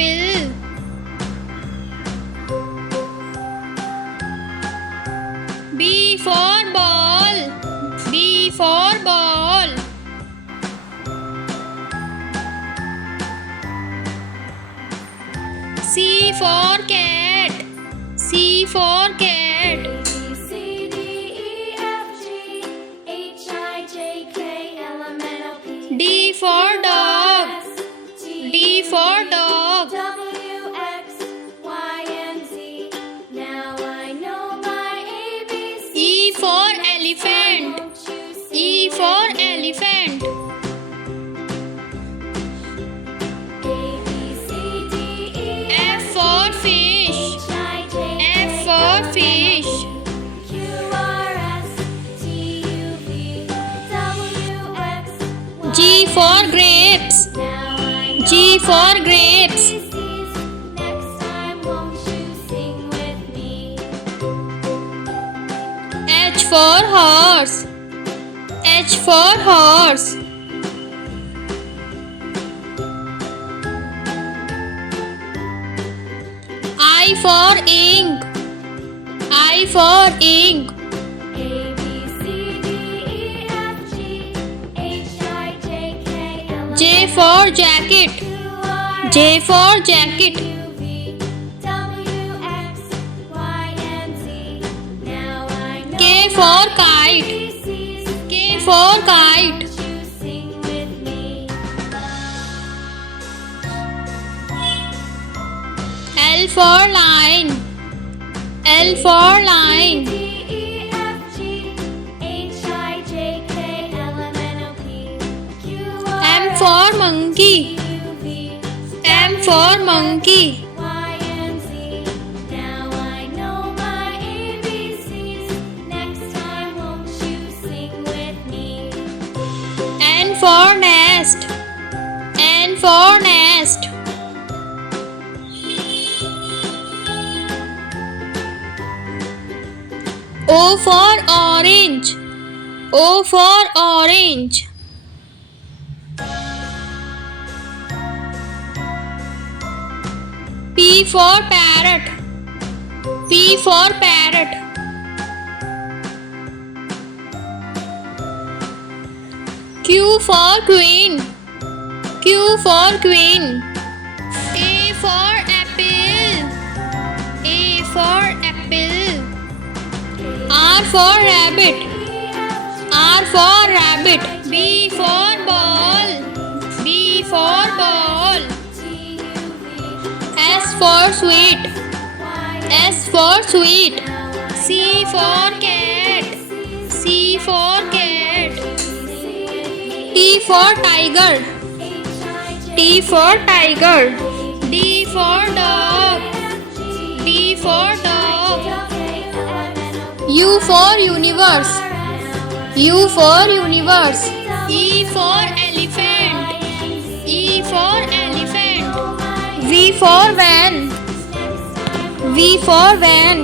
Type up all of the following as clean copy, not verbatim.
apple. B for ball. B for ball. C for cat. C for cat. A, B, C, D, E, F, G, H, I, J, K, L, M, N, O, P, D for dog. S, T, D for dog. W, X, Y, and Z. Now I know my ABCs. E for elephant. Won't you sing E with for me? elephant. A, B, C, D, E, F for fish. H, I, J, F K, for L, M, N, O, fish. Q, R, S, T, U, V, W, X, Y, G for grapes. Now I know G for grapes. ABCs. Next time, won't you sing with me? H for horse. H for horse. I for ink. I for ink. A, B, C, D, E, F, G, H, I, J, K, L, M, J for jacket. Q, R, J for jacket. U, V, W, X, Y, and Z. Now I know K for kite. ABCs. K for kite. Won't you sing with me? L for line. L for line. D, E, F, G, H, I, J, K, L, M, N, O, P, Q, R, M for monkey. U, V, M for monkey. Y, and Z. Now I know my ABCs. Next time, won't you sing with me? N for nest. N for nest. O for orange. O for orange. P for parrot. P for parrot. Q for queen. Q for queen. A for apple. A for apple. R for rabbit. R for rabbit. B for ball. B for ball. S for sweet. S for sweet. C for cat. C for cat. T for tiger. T for tiger. D for dog. D for dog. U for universe. U for universe. E for elephant. E for elephant. V for van. V for van.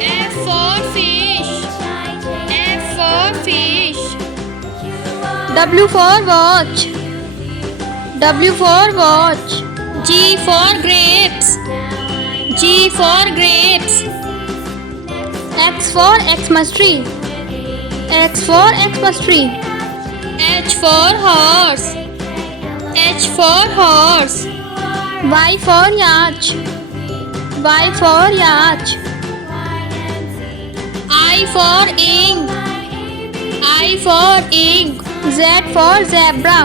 F for fish. F for fish. W for watch. W for watch. G for grapes. G for grapes. X for Xmas tree. X for Xmas tree. H for horse. H for horse. Y for yacht. Y for yacht. I for ink. I for ink. Z for zebra.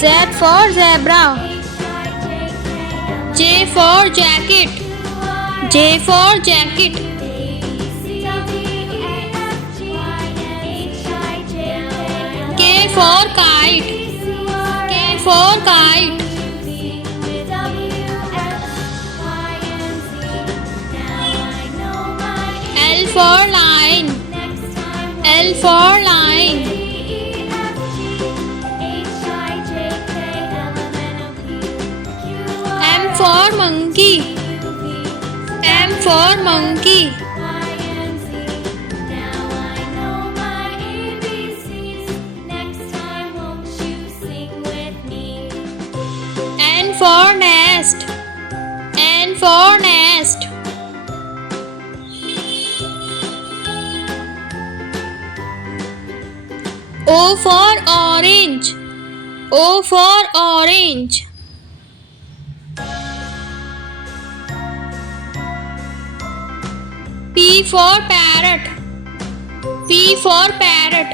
Z for zebra. J for jacket. J for jacket. K for kite. K for kite. L for line. L for line. M for monkey. M for monkey. N for nest. for nest. O for orange. O for orange. P for parrot. P for parrot.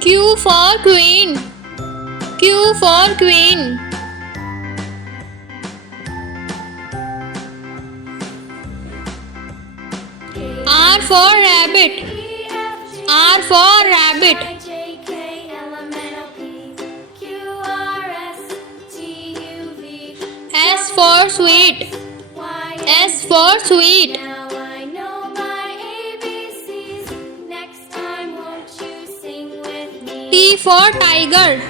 Q for queen. Q for queen. R for rabbit. R for rabbit. S for sweet. S for sweet. Now I know my ABCs. Next time, won't you sing with me? T for tiger.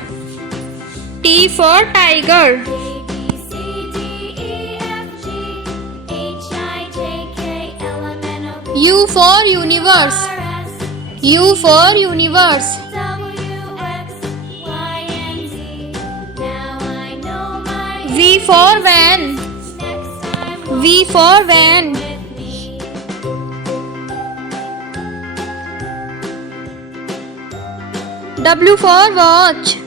T for tiger. A, B, C, D, E, F, G, H, I, J, K, L, M, N, O, P, U for universe. R, S, U for universe. W, X, Y, and Z. Now I know my V for van. next time, V for van. with me. W for watch.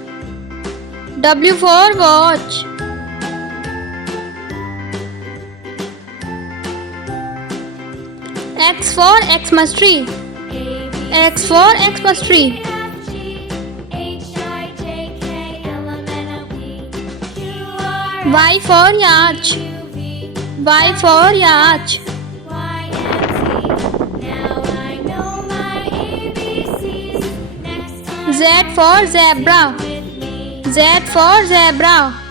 W for watch. X for Xmas tree. A, B, X for Xmas tree. F, G, H, I, J, K, L, M, N, O, P, Q, R, Y for yacht. U, V, Y for yacht. Y, and Z. Now I know my ABCs. Next time, Z for zebra. with me. Z for zebra.